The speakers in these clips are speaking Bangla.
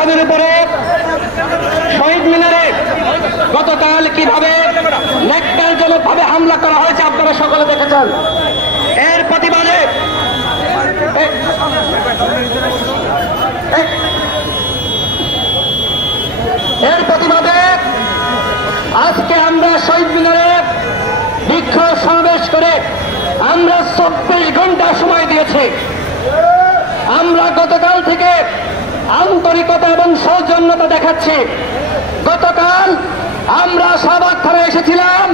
অবস্থানের উপরে শহীদ মিনারে গতকাল কিভাবে ন্যাক্কারজনকভাবে হামলা করা হয়েছে আপনারা সকলে দেখেছেন। এর প্রতিবাদে আজকে আমরা শহীদ মিনারে বিক্ষোভ সমাবেশ করে আমরা 24 ঘন্টা সময় দিয়েছি। আমরা গতকাল থেকে আন্তরিকতা এবং সৌজন্যতা দেখাচ্ছি। গতকাল আমরা শাহবাগ থানায় এসেছিলাম,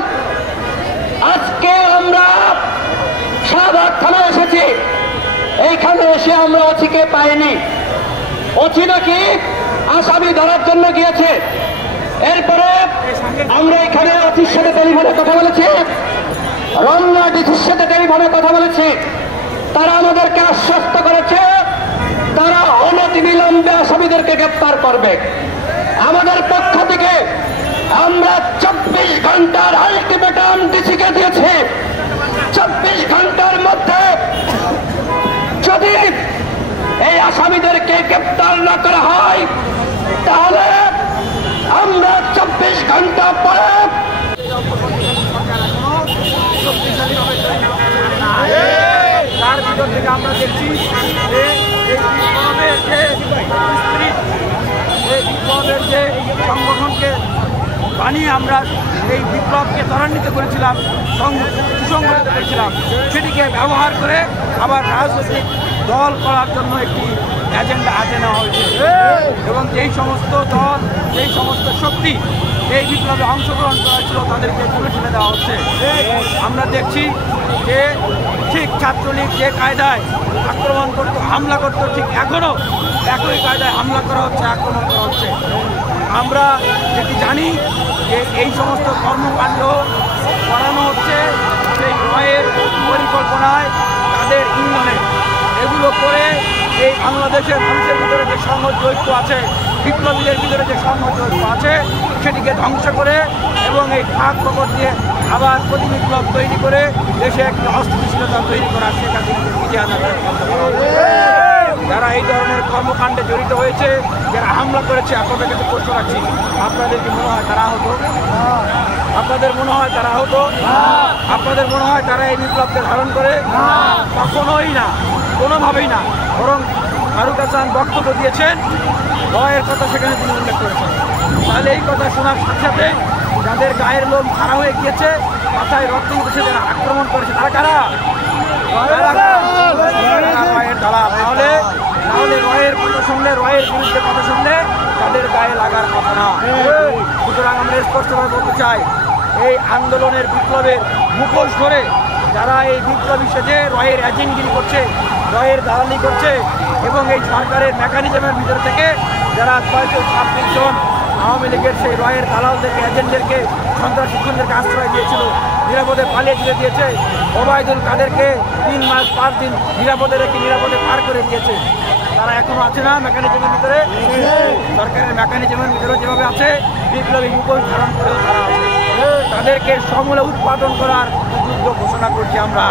আজকে আমরা শাহবাগ থানায় এসেছি। এইখানে এসে আমরা অচিকে পাইনি। অচি নাকি আসামি ধরার জন্য গিয়েছে। এরপরে আমরা এখানে অচির সাথে টেলিফোনে কথা বলেছি, রমনা ডিসির সাথে টেলিফোনে কথা বলেছি। তারা আমাদেরকে আশ্বস্ত করেছে তারা অনতিবিলম্বে আসামিদেরকে গ্রেপ্তার করবে। আমাদের পক্ষ থেকে আমরা 24 ঘন্টার আলটিমেটাম ডিসিকে দিয়েছি। 24 ঘন্টার মধ্যে যদি এই আসামিদেরকে গ্রেপ্তার না করা হয় তাহলে আমরা 24 ঘন্টা পরে তার ভিতর থেকে আমরা দেখছি যে এই বিপ্লবের যে সংগঠনকে বানিয়ে আমরা এই বিপ্লবকে ত্বরান্বিত করেছিলাম, সুসংগঠিত করেছিলাম, সেটিকে ব্যবহার করে আবার রাজনৈতিক দল করার জন্য একটি এজেন্ডা হাতে নেওয়া হয়েছে। এবং যেই সমস্ত দল, যেই সমস্ত শক্তি এই বিপ্লবে অংশগ্রহণ করেছিল তাদেরকে তুলে ঠেলে দেওয়া হচ্ছে। আমরা দেখছি যে ঠিক ছাত্রলীগ যে কায়দায় আক্রমণ করতো, হামলা করতো, ঠিক এখনও একই কায়দায় হামলা করা হচ্ছে, আক্রমণ করা হচ্ছে। আমরা যেটি জানি যে এই সমস্ত কর্মকাণ্ড করানো হচ্ছে সেই রয়ের পরিকল্পনায়, তাদের ইন্ধনে। এগুলো করে এই বাংলাদেশের মানুষের ভিতরে যে সংহতি ঐক্য আছে, বিপ্লবীদের ভিতরে যে সংহতি ঐক্য আছে, সেটিকে ধ্বংস করে এবং এই ফাঁক প্রকট দিয়ে আবার প্রতি বিপ্লব তৈরি করে দেশে একটি অস্থিতিশীলতা তৈরি করার সেখান থেকে বিজয় আনা যারা এই ধরনের কর্মকাণ্ডে জড়িত হয়েছে, যারা হামলা করেছে, আপনাদের কাছে প্রশ্ন রাখছি, আপনাদের কি মনে হয় তারা হতো? আপনাদের মনে হয় তারা হতো? আপনাদের মনে হয় তারা এই বিপ্লবকে ধারণ করে? কখনোই না, কোনোভাবেই না। বরং ফারুক হাসান বক্তব্য দিয়েছেন, রয়ের কথা সেখানে তিনি উল্লেখ করেছেন। তাহলে এই কথা শোনার সাথে সাথে যাদের গায়ের লোম খাড়া হয়ে গিয়েছে, মাথায় রক্ত উঠেছে, যারা আক্রমণ করেছে তারা কারা? রয়ের দালাল। তাহলে রয়ের কথা শুনলে, রয়ের বিরুদ্ধে কথা শুনলে তাদের গায়ে লাগার কথা না। সুতরাং আমরা স্পষ্টভাবে বলতে চাই, এই আন্দোলনের বিপ্লবের মুখোশ ধরে যারা এই বিপ্লবী সেজে রয়ের এজেন্টগিরি করছে, রয়ের দালালি করছে এবং এই সরকারের মেকানিজমের ভিতর থেকে যারা 626 জন আওয়ামী লীগের সেই রয়ের দালালদেরকে, এজেন্টদেরকে, সন্ত্রাসীদেরকে আশ্রয় দিয়েছিল, নিরাপদে পালিয়ে তুলে দিয়েছে। ওবায়দুল কাদেরকে 3 মাস 5 দিন নিরাপদে রেখে নিরাপদে পার করে দিয়েছে। তারা এখনো আছে না মেকানিজমের ভিতরে? সরকারের মেকানিজমের ভিতরে যেভাবে আছে, বিপ্লবী মুখোশ ধারণ করেও তারা আছে। তাদেরকে সমূলে উৎপাদন করার যুদ্ধ ঘোষণা করছি আমরা।